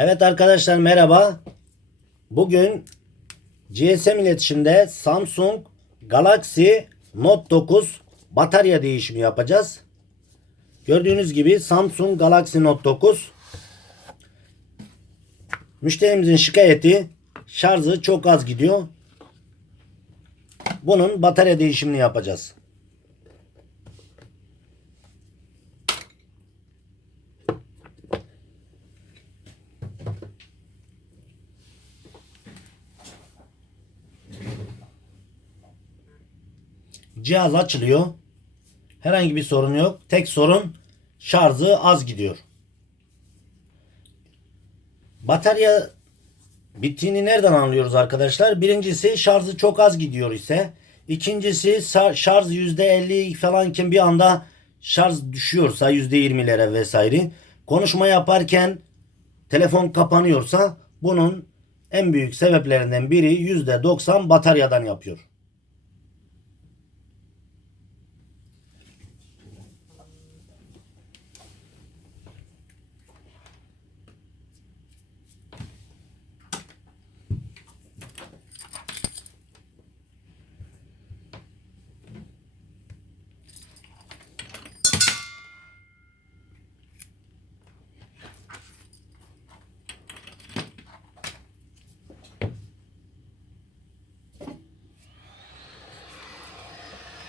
Evet arkadaşlar merhaba. Bugün GSM iletişimde Samsung Galaxy Note 9 batarya değişimi yapacağız. Gördüğünüz gibi Samsung Galaxy Note 9 müşterimizin şikayeti şarjı çok az gidiyor. Bunun batarya değişimini yapacağız. Cihaz açılıyor. Herhangi bir sorun yok. Tek sorun şarjı az gidiyor. Batarya bittiğini nereden anlıyoruz arkadaşlar? Birincisi şarjı çok az gidiyor ise. ikincisi şarj %50 falanken bir anda şarj düşüyorsa %20'lere vesaire. Konuşma yaparken telefon kapanıyorsa bunun en büyük sebeplerinden biri %90 bataryadan yapıyor.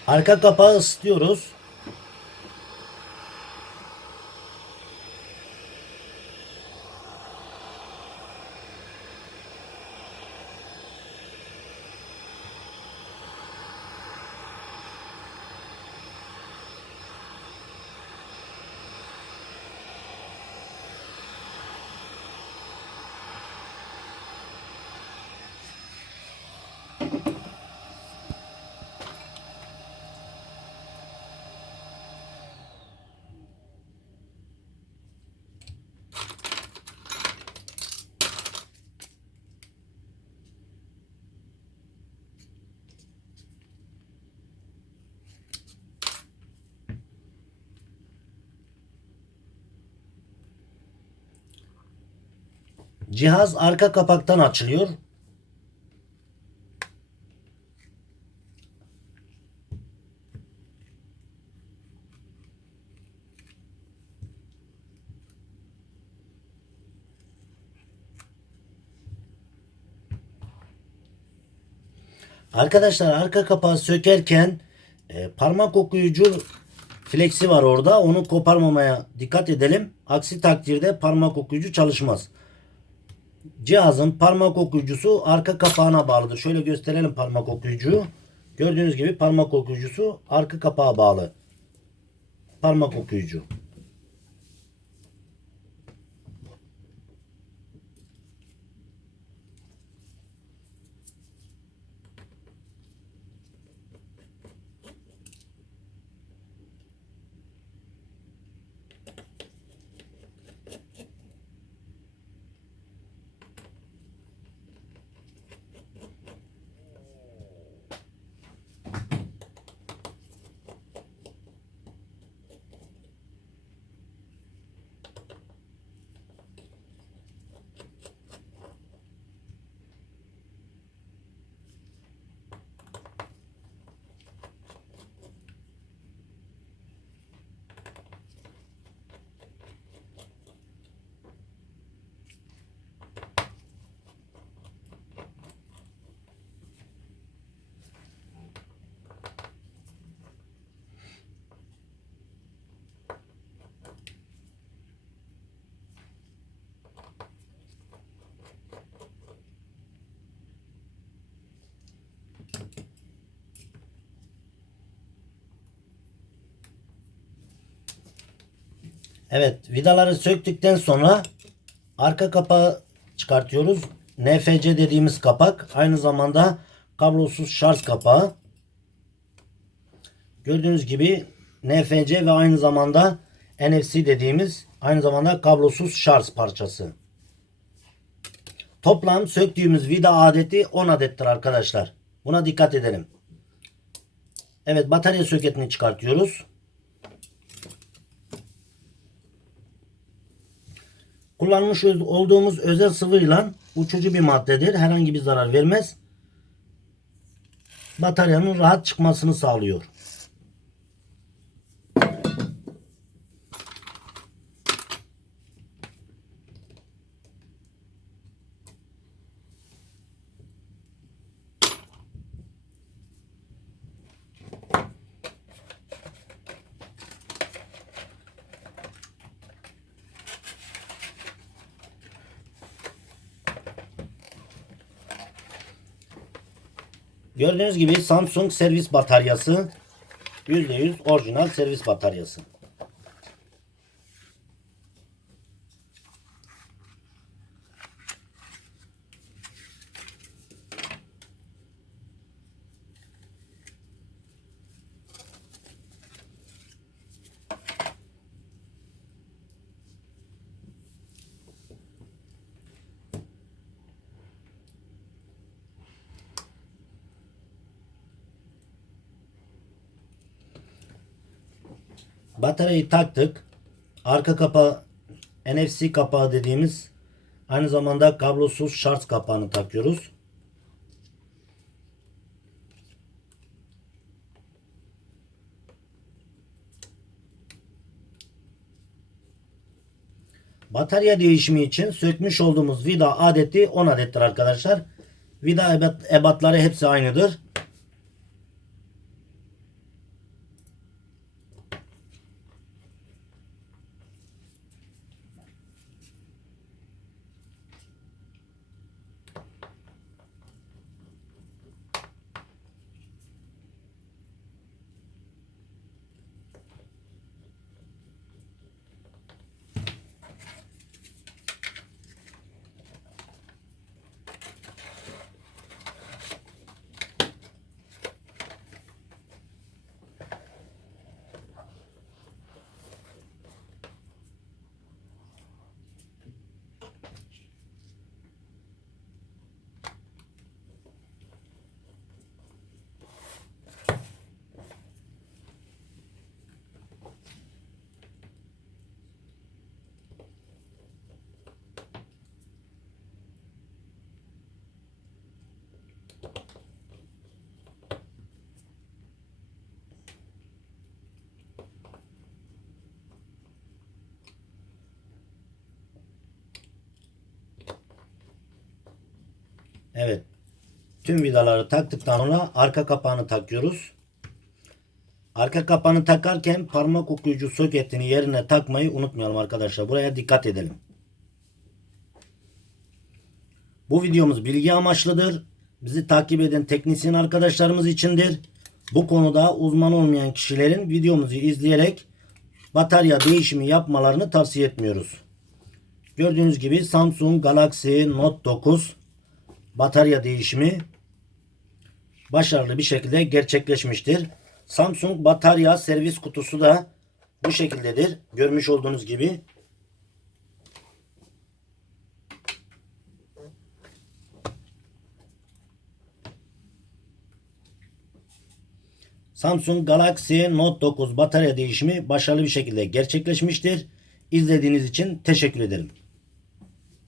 Arka kapağı ısıtıyoruz. Cihaz arka kapaktan açılıyor. Arkadaşlar arka kapağı sökerken e, parmak okuyucu flexi var orada. Onu koparmamaya dikkat edelim. Aksi takdirde parmak okuyucu çalışmaz. Cihazın parmak okuyucusu arka kapağına bağlıdır. Şöyle gösterelim parmak okuyucuyu. Gördüğünüz gibi parmak okuyucusu arka kapağa bağlı. Parmak okuyucu. Evet vidaları söktükten sonra arka kapağı çıkartıyoruz. NFC dediğimiz kapak. Aynı zamanda kablosuz şarj kapağı. Gördüğünüz gibi NFC ve aynı zamanda NFC dediğimiz aynı zamanda kablosuz şarj parçası. Toplam söktüğümüz vida adeti 10 adettir arkadaşlar. Buna dikkat edelim. Evet batarya soketini çıkartıyoruz. Kullanmış ol- olduğumuz özel sıvıyla uçucu bir maddedir. Herhangi bir zarar vermez. Bataryanın rahat çıkmasını sağlıyor. Gördüğünüz gibi Samsung servis bataryası %100 orijinal servis bataryası. Bataryayı taktık. Arka kapağı NFC kapağı dediğimiz aynı zamanda kablosuz şarj kapağını takıyoruz. Batarya değişimi için sökmüş olduğumuz vida adeti 10 adettir arkadaşlar. Vida ebat, ebatları hepsi aynıdır. Evet. Tüm vidaları taktıktan sonra arka kapağını takıyoruz. Arka kapağını takarken parmak okuyucu soketini yerine takmayı unutmayalım arkadaşlar. Buraya dikkat edelim. Bu videomuz bilgi amaçlıdır. Bizi takip eden teknisyen arkadaşlarımız içindir. Bu konuda uzman olmayan kişilerin videomuzu izleyerek batarya değişimi yapmalarını tavsiye etmiyoruz. Gördüğünüz gibi Samsung Galaxy Note 9 batarya değişimi başarılı bir şekilde gerçekleşmiştir. Samsung batarya servis kutusu da bu şekildedir. Görmüş olduğunuz gibi. Samsung Galaxy Note 9 batarya değişimi başarılı bir şekilde gerçekleşmiştir. İzlediğiniz için teşekkür ederim.